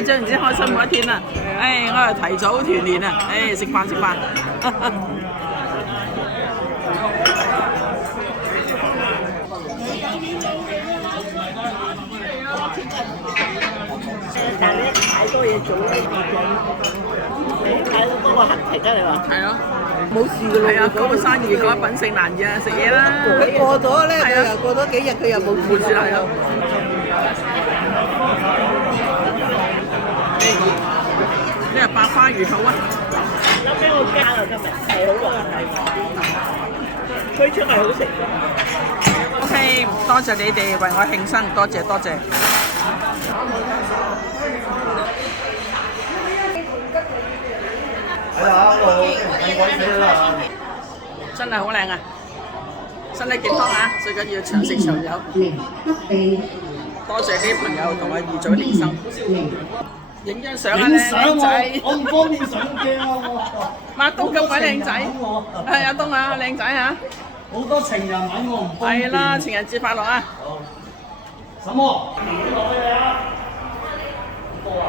唉，真唔知開心每一天啊！唉，我係提早團年啊！唉，食飯食飯。但係你太多嘢做咧，太多個行程啊！你話係咯，冇事㗎咯。係啊，嗰個生意嗰品性難嘅，食嘢啦。佢過咗咧，係啊佢又過咗幾日，佢又冇冇事啦，係咯。呢個百花魚肚啊！諗起我家啊，今日係好耐推出係好食。OK，多謝你哋為我慶生，多謝多謝。真係好靚啊！身體健康啊，最緊要長食長有。多謝啲朋友同我預早年生。影張相啊，靚仔！我唔方便上鏡啊！馬東咁鬼靚仔，係阿東啊，靚仔嚇！好多情人揾我唔方便。係啦，情人節快樂啊！什麼？攞俾你啊！多啊！